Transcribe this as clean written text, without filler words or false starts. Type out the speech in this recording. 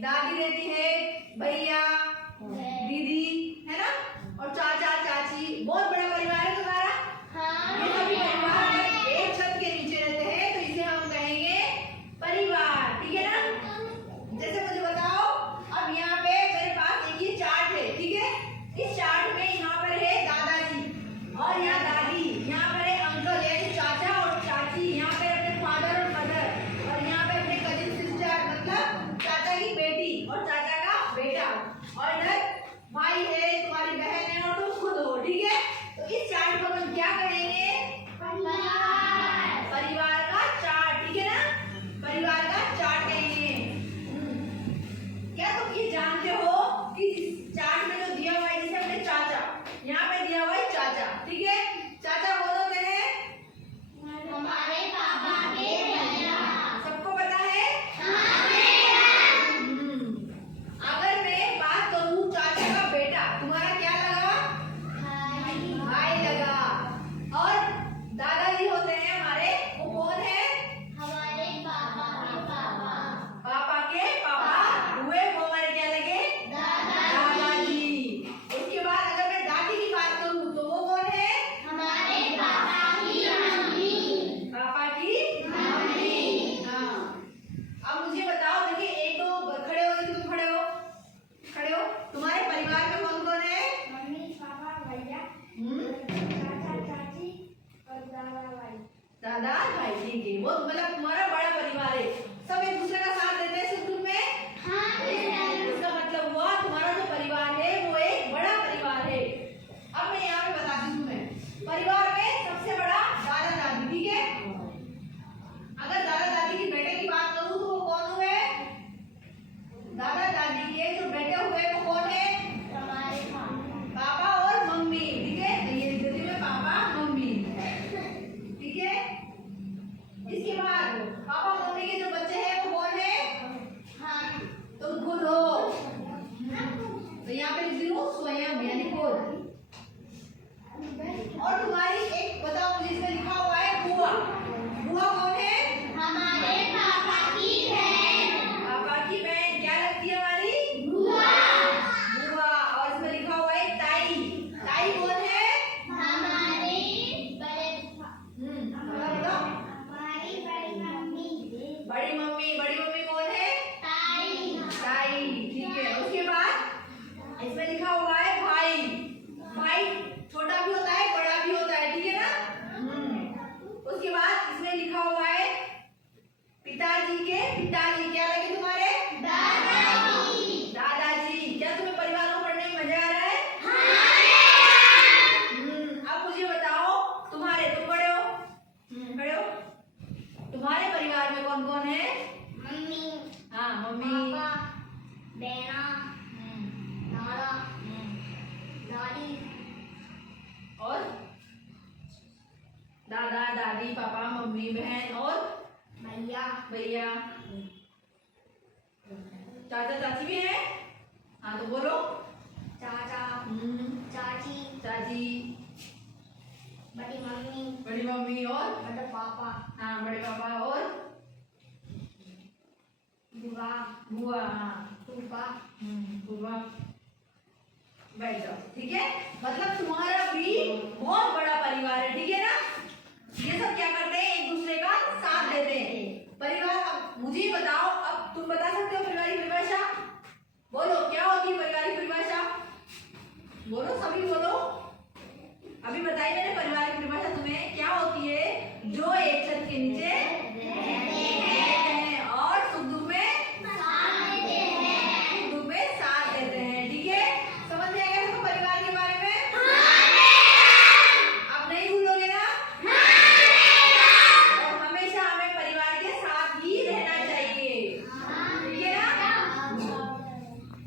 दादी रहती है, भैया, दीदी, है ना, और चाचा चाची। बहुत बड़ा परिवार है तुम्हारा। ये सभी परिवार एक छत के नीचे रहते हैं, तो इसे हम कहेंगे परिवार। ठीक है ना। जैसे मुझे बताओ, अब यहाँ पे मेरे पास एक ये चार्ट है। ठीक है, इस चार्ट में यहाँ पर है दादाजी और यहाँ दादी, यहाँ पर है अंकल यानी चाचा और चाची, यहाँ पे अपने फादर और मदर, और यहाँ पे अपने कजिन सिस्टर मतलब चाचा की बेटी और चाचा का बेटा, और इधर भाई है, तुम्हारी बहन है और तुम खुद हो। ठीक है, तो इस चार्ट को हम क्या कहेंगे? परिवार का चार्ट। ठीक है ना, परिवार का चार्ट कहेंगे। क्या तुम ये जानते हो कि इस चार्ट में जो दिया हुआ है, जैसे अपने चाचा, यहाँ पे दिया हुआ है चाचा। ठीक है, चाचा कौन होते हैं? हमारे पापा के भैया। सबको पता है? अगर मैं बात करूँ चाचा का बेटा, तुम्हारा क्या लगा? भाई लगा। और दादाजी होते हैं हमारे, वो कौन है? हमारे पापा के पापा। पापा के पापा हुए, वो हमारे क्या लगे? दादाजी। उसके बाद अगर मैं दादी की बात करूँ तो वो कौन है? हमारे पापा की मम्मी। पापा की मम्मी। हाँ, अब मुझे बताओ, देखिए एक दो खड़े हो, देखिए तुम खड़े हो, खड़े हो। तुम्हारे परिवार में कौन कौन है? मम्मी पापा भैया चाचा चाची और दादा भाई। दादा भाई। ठीक है, वो मतलब तुम्हारा बड़ा परिवार है, सब एक दूसरे का साथ देते हैं सुख दुख में। इसका मतलब हुआ तुम्हारा जो परिवार है वो एक बड़ा परिवार है। अब मैं यहाँ पे बताती हूँ तुम्हें, परिवार में सबसे बड़ा दादा दादी। ठीक है, अगर दादा दादी के बेटे की बात करूँ तो वो कौन हुए? दादा दादी के जो बेटे हुए वो कौन है? हमारे पापा और मम्मी। ठीक है, तो ये लिख देती हूँ मैं, पापा मम्मी। ठीक है, इसके बाद पापा मम्मी के जो बच्चे हैं वो कौन है? तुम खुद हो। तो यहाँ पे लिख दूँ स्वयं यानी खुद। और तुम्हारी एक बताओ मुझे, इसमें लिखा हुआ है बुआ। बुआ कौन है? हमारे पापा की बहन। पापा की बहन। क्या लगती है हमारी? बुआ। बुआ। और इसमें लिखा हुआ है ताई। ताई कौन है? हमारे बड़े बताओ। हमारी बड़ी मम्मी। बड़ी मम्मी। बड़ी मम्मी कौन है? ताई। ताई। ठीक है, उसके बाद इसमें लिखा हुआ है भाई। भाई छोटा भी होता है, बड़ा भी होता है। ठीक है ना। उसके बाद इसमें लिखा हुआ है पिताजी के पिताजी। क्या लगे तुम्हारे? दादाजी। दादाजी। क्या तुम्हें परिवार को पढ़ने में मजा आ रहा है? अब मुझे बताओ, तुम्हारे, तुम खड़े हो, खड़े हो, तुम्हारे परिवार में कौन कौन है? मम्मी हाँ, मम्मी, पापा बहना दादा दादी और दादा दादी पापा मम्मी बहन और भैया भैया, चाचा चाची भी है। हाँ, तो बोलो। चाचा चाची चाची, बड़ी मम्मी बड़ी मम्मी और बड़े पापा हाँ, बड़े पापा और बुआ बुआ। हाँ, फूफा। बुआ। बैठ जाओ। ठीक है, मतलब तुम्हारा भी बहुत बड़ा परिवार है। ठीक है ना। ये सब क्या करते हैं? एक दूसरे का साथ देते हैं। परिवार। अब मुझे बताओ, अब तुम बता सकते हो